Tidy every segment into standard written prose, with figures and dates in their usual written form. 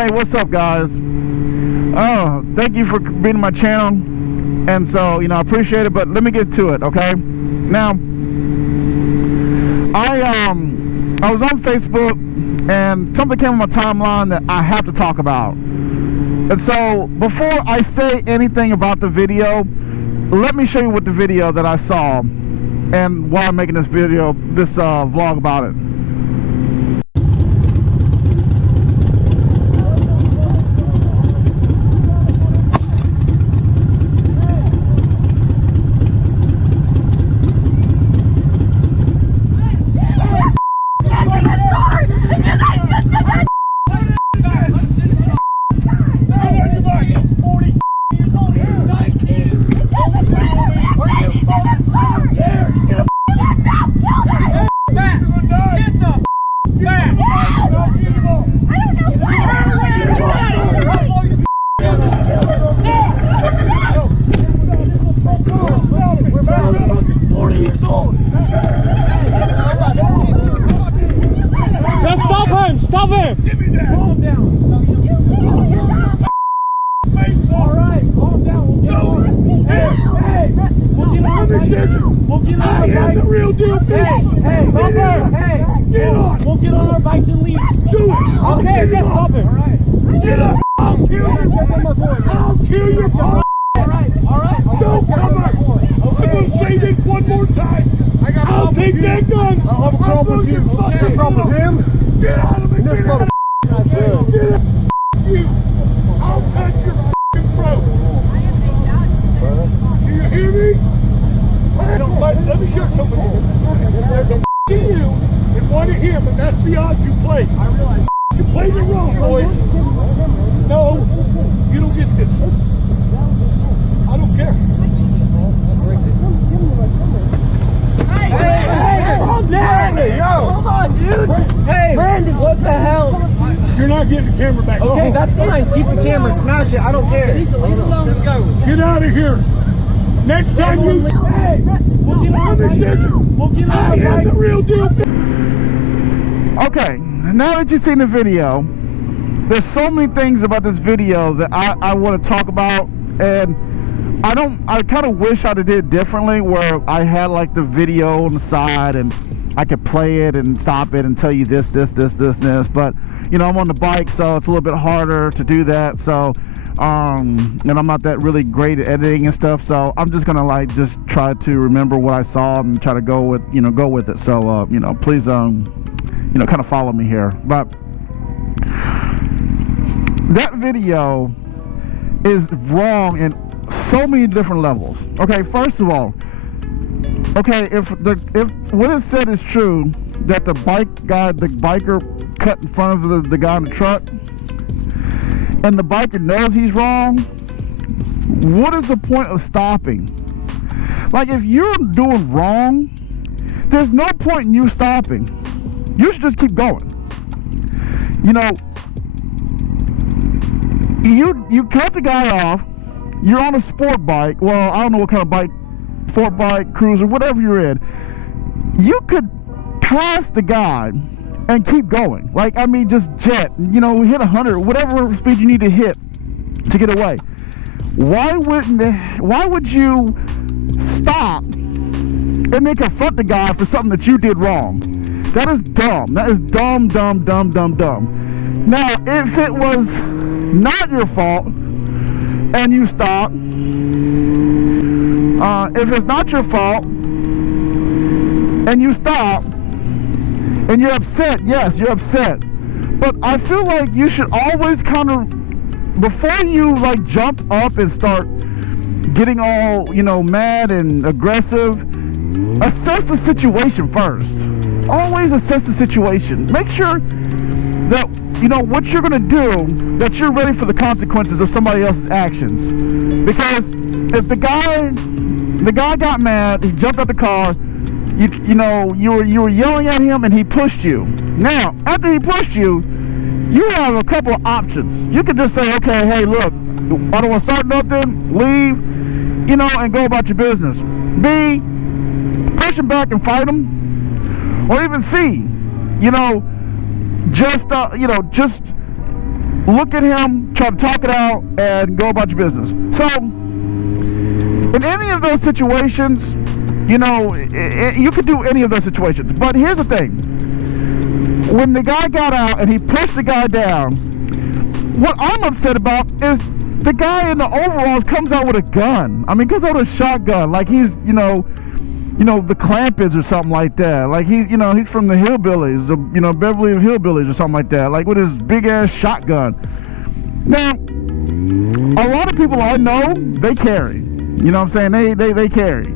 Hey, what's up, guys? Oh, thank you for being on my channel, and so, I appreciate it, but let me get to it, okay? Now, I was on Facebook, and something came on my timeline that I have to talk about. And so, before I say anything about the video, let me show you what the video that I saw, and why I'm making this video, this vlog about it. Okay, that's fine. Keep the camera. Smash it. I don't care. Leave it alone. Let's go. Get out of here. Next time you... Hey, we'll get out of here. We'll get out of here. The real deal. Okay, now that you've seen the video, there's so many things about this video that I want to talk about, and I kind of wish I'd have did it differently, where I had like the video on the side and I could play it and stop it and tell you this, but I'm on the bike, so it's a little bit harder to do that. So, and I'm not that really great at editing and stuff. So I'm just gonna just try to remember what I saw and try to go with it. So, please, kind of follow me here. But that video is wrong in so many different levels. Okay, first of all, if what it said is true, that the biker cut in front of the guy in the truck, and the biker knows he's wrong, what is the point of stopping? Like, if you're doing wrong, there's no point in you stopping. You should just keep going. You cut the guy off. You're on a sport bike. Well, I don't know what kind of bike, sport bike, cruiser, whatever you're in. You could pass the guy and keep going. Just jet. Hit 100, whatever speed you need to hit to get away. Why would you stop and then confront the guy for something that you did wrong? That is dumb. That is dumb. Now, if it was not your fault and you stop, if it's not your fault and you stop and you're upset, yes, you're upset, but I feel like you should always kind of, before you jump up and start getting all mad and aggressive, assess the situation first. Always assess the situation. Make sure that what you're gonna do, that you're ready for the consequences of somebody else's actions. Because if the guy got mad, he jumped out the car, you were yelling at him and he pushed you. Now, after he pushed you, you have a couple of options. You could just say, okay, hey, look, I don't want to start nothing, leave, and go about your business. B, push him back and fight him. Or even C, just look at him, try to talk it out, and go about your business. So, in any of those situations, you know, you could do any of those situations. But here's the thing. When the guy got out and he pushed the guy down, what I'm upset about is the guy in the overalls comes out with a gun. I mean, comes out with a shotgun, like he's, you know, the Clampets or something like that. Like he's from the Hillbillies, Beverly Hillbillies or something like that. Like with his big ass shotgun. Now, a lot of people I know, they carry. You know what I'm saying? They carry.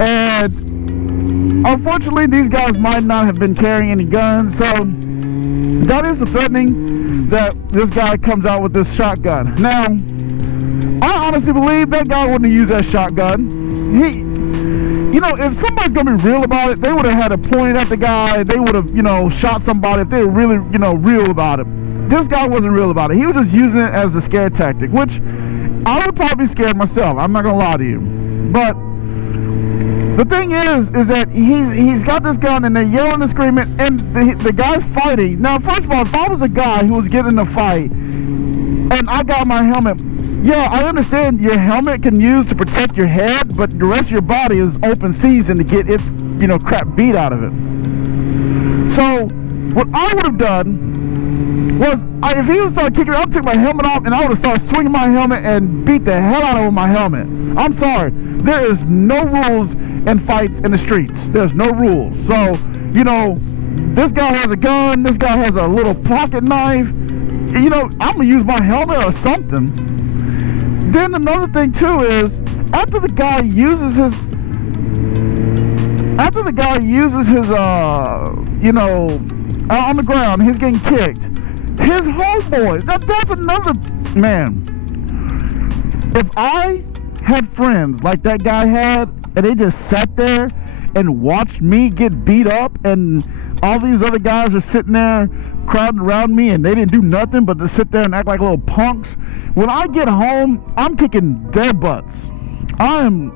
And unfortunately, these guys might not have been carrying any guns, so that is threatening that this guy comes out with this shotgun. Now, I honestly believe that guy wouldn't have used that shotgun. If somebody's gonna be real about it, they would have had it pointed at the guy. They would have, shot somebody if they were really, real about it. This guy wasn't real about it. He was just using it as a scare tactic, which I would probably be scared myself. I'm not gonna lie to you. But the thing is that he's got this gun and they're yelling and screaming, and the guy's fighting. Now, first of all, if I was a guy who was getting in a fight and I got my helmet, yeah, I understand your helmet can use to protect your head, but the rest of your body is open season to get its, crap beat out of it. So, what I would have done was, if he was started kicking me, I would take my helmet off and I would have started swinging my helmet and beat the hell out of him with my helmet. I'm sorry. There is no rules in fights in the streets. There's no rules. So, this guy has a gun, this guy has a little pocket knife. I'm going to use my helmet or something. Then another thing too is, after the guy uses his, on the ground, he's getting kicked. His homeboy, that's another, man. If I had friends like that guy had, and they just sat there and watched me get beat up, and all these other guys are sitting there crowding around me, and they didn't do nothing but to sit there and act like little punks. When I get home, I'm kicking their butts. I would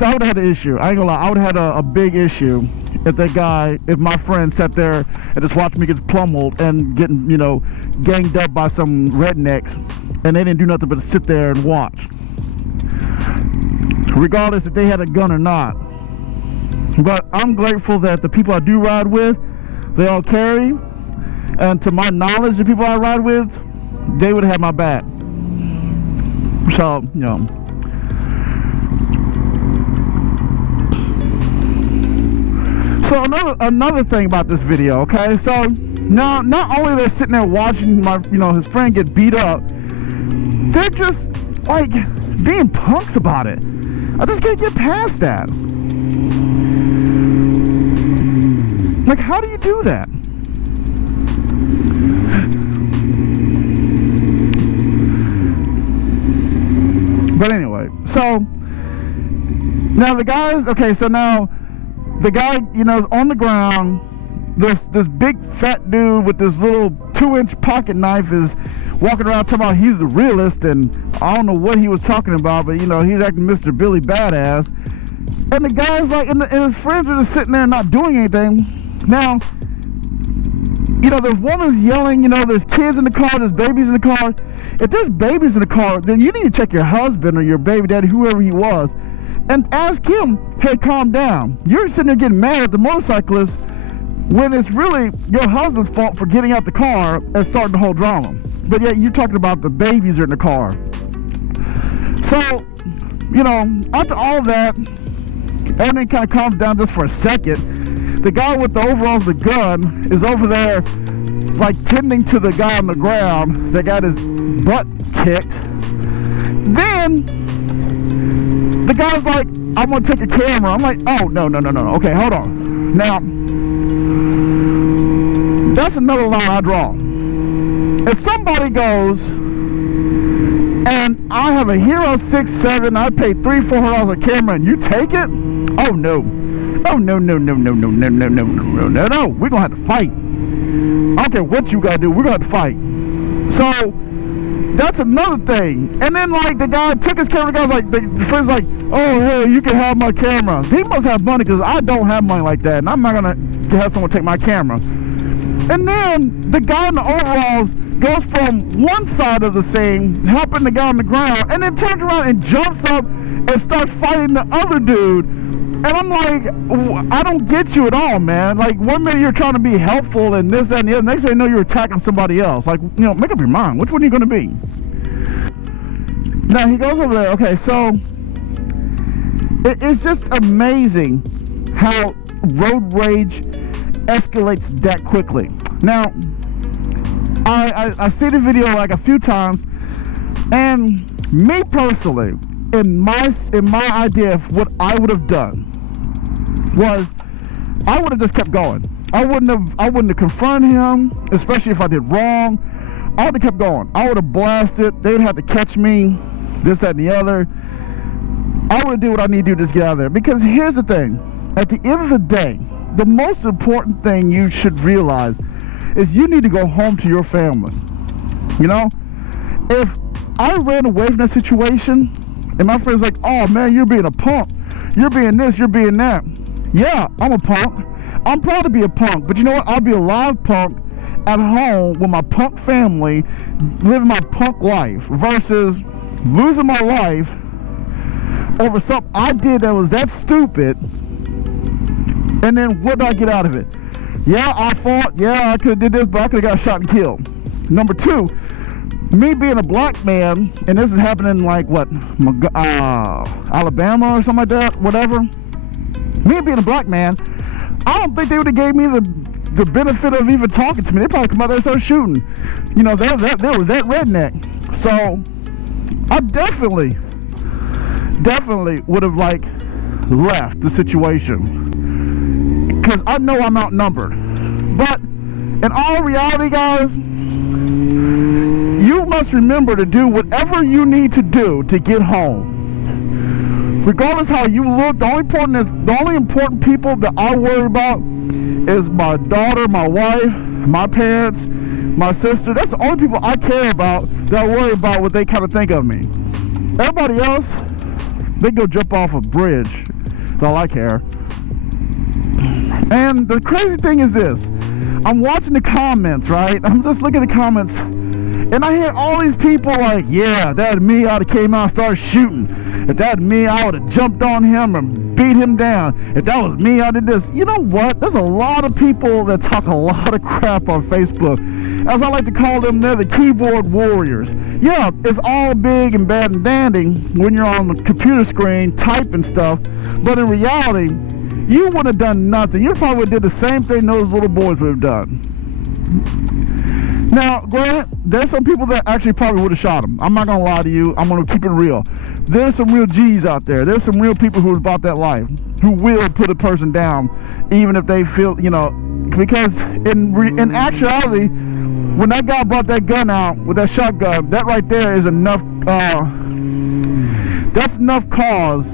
have had an issue. I ain't gonna lie, I would have had a big issue if my friend sat there and just watched me get plummeled and getting, ganged up by some rednecks, and they didn't do nothing but sit there and watch, regardless if they had a gun or not. But I'm grateful that the people I do ride with, they all carry, and to my knowledge, the people I ride with, they would have my back. So, So another thing about this video, okay? So now, not only they're sitting there watching his friend get beat up, they're just like being punks about it. I just can't get past that. Like, how do you do that? But anyway, so now the guys, okay, so now the guy, is on the ground. This big fat dude with this little 2-inch pocket knife is walking around talking about he's a realist, and I don't know what he was talking about, but he's acting Mr. Billy Badass. And the guy's like, and his friends are just sitting there not doing anything. Now, the woman's yelling, there's kids in the car, there's babies in the car. If there's babies in the car, then you need to check your husband or your baby daddy, whoever he was, and ask him, hey, calm down. You're sitting there getting mad at the motorcyclist when it's really your husband's fault for getting out the car and starting the whole drama. But yet you're talking about the babies are in the car. So, after all of that, everything kind of calms down just for a second. The guy with the overalls, the gun, is over there like tending to the guy on the ground that got his butt kicked. Then the guy's like, I'm gonna take a camera. I'm like, oh, no. Okay, hold on. Now, that's another line I draw. If somebody goes, and I have a Hero 6.7, I paid $300-400 a camera, and you take it? Oh, no. Oh, no. We're gonna have to fight. I don't care what you gotta do, we're gonna have to fight. So, That's another thing. And then like the guy took his camera. The guy's like, the friend's like, oh hey, you can have my camera. He must have money because I don't have money like that, and I'm not gonna have someone take my camera. And then the guy in the overalls goes from one side of the scene, helping the guy on the ground, and then turns around and jumps up and starts fighting the other dude. And I'm like, I don't get you at all, man. Like, one minute you're trying to be helpful and this, that, and the other. Next thing you know, you're attacking somebody else. Like, you know, make up your mind. Which one are you going to be? Now, he goes over there. Okay, so it's just amazing how road rage escalates that quickly. Now, I see the video like a few times, and me personally, in my idea of what I would have done was I would have just kept going. I wouldn't have confronted him, especially if I did wrong. I would have kept going. I would have blasted. They would have to catch me, this, that, and the other. I would do what I need to do to just get out of there. Because here's the thing. At the end of the day, the most important thing you should realize is you need to go home to your family. You know? If I ran away from that situation, and my friend's like, oh man, you're being a punk. You're being this, you're being that. Yeah, I'm a punk. I'm proud to be a punk. But you know what? I'll be a live punk at home with my punk family, living my punk life, versus losing my life over something I did that was that stupid. And then what do I get out of it? Yeah, I fought. Yeah, I could have did this, but I could have got shot and killed. Number two, me being a black man, and this is happening like what, Alabama or something like that, whatever. Me being a black man, I don't think they would have gave me the benefit of even talking to me. They probably come out there and start shooting. You know, there was that redneck. So I definitely would have like left the situation, because I know I'm outnumbered. But in all reality, guys, you must remember to do whatever you need to do to get home. Regardless how you look, the only important people that I worry about is my daughter, my wife, my parents, my sister. That's the only people I care about, that I worry about what they kind of think of me. Everybody else, they go jump off a bridge. That's all I care. And the crazy thing is this. I'm watching the comments, right? I'm just looking at the comments, and I hear all these people like, yeah, that me, I would have came out and started shooting. If that was me, I would have jumped on him and beat him down. If that was me, I did this. You know what? There's a lot of people that talk a lot of crap on Facebook. As I like to call them, they're the keyboard warriors. Yeah, it's all big and bad and dandy when you're on the computer screen typing stuff. But in reality, you wouldn't have done nothing. You probably would have did the same thing those little boys would have done. Now, granted, there's some people that actually probably would have shot him. I'm not going to lie to you. I'm going to keep it real. There's some real G's out there. There's some real people who are about that life, who will put a person down, even if they feel, you know, because in actuality, when that guy brought that gun out with that shotgun, that right there is enough, that's enough cause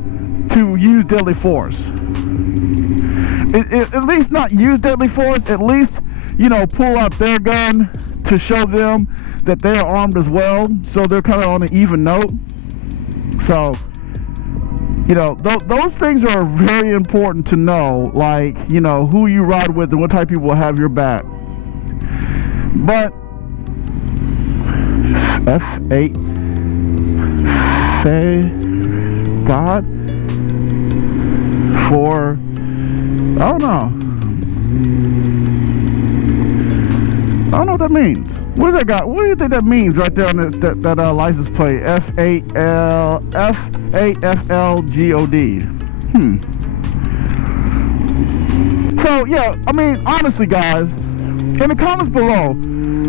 to use deadly force. At least not use deadly force, at least, you know, pull out their gun to show them that they're armed as well, so they're kind of on an even note. So, you know, those things are very important to know, like, you know, who you ride with and what type of people will have your back. But F8 God for, I don't know what that means. What does that got? What do you think that means right there on that license plate? F8FLGOD. So yeah, I mean, honestly, guys, in the comments below,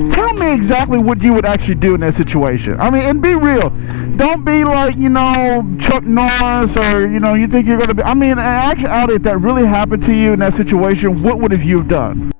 tell me exactly what you would actually do in that situation. I mean, and be real. Don't be like, you know, Chuck Norris, or, you know, you think you're going to be. I mean, in actuality, if that really happened to you in that situation, what would have you done?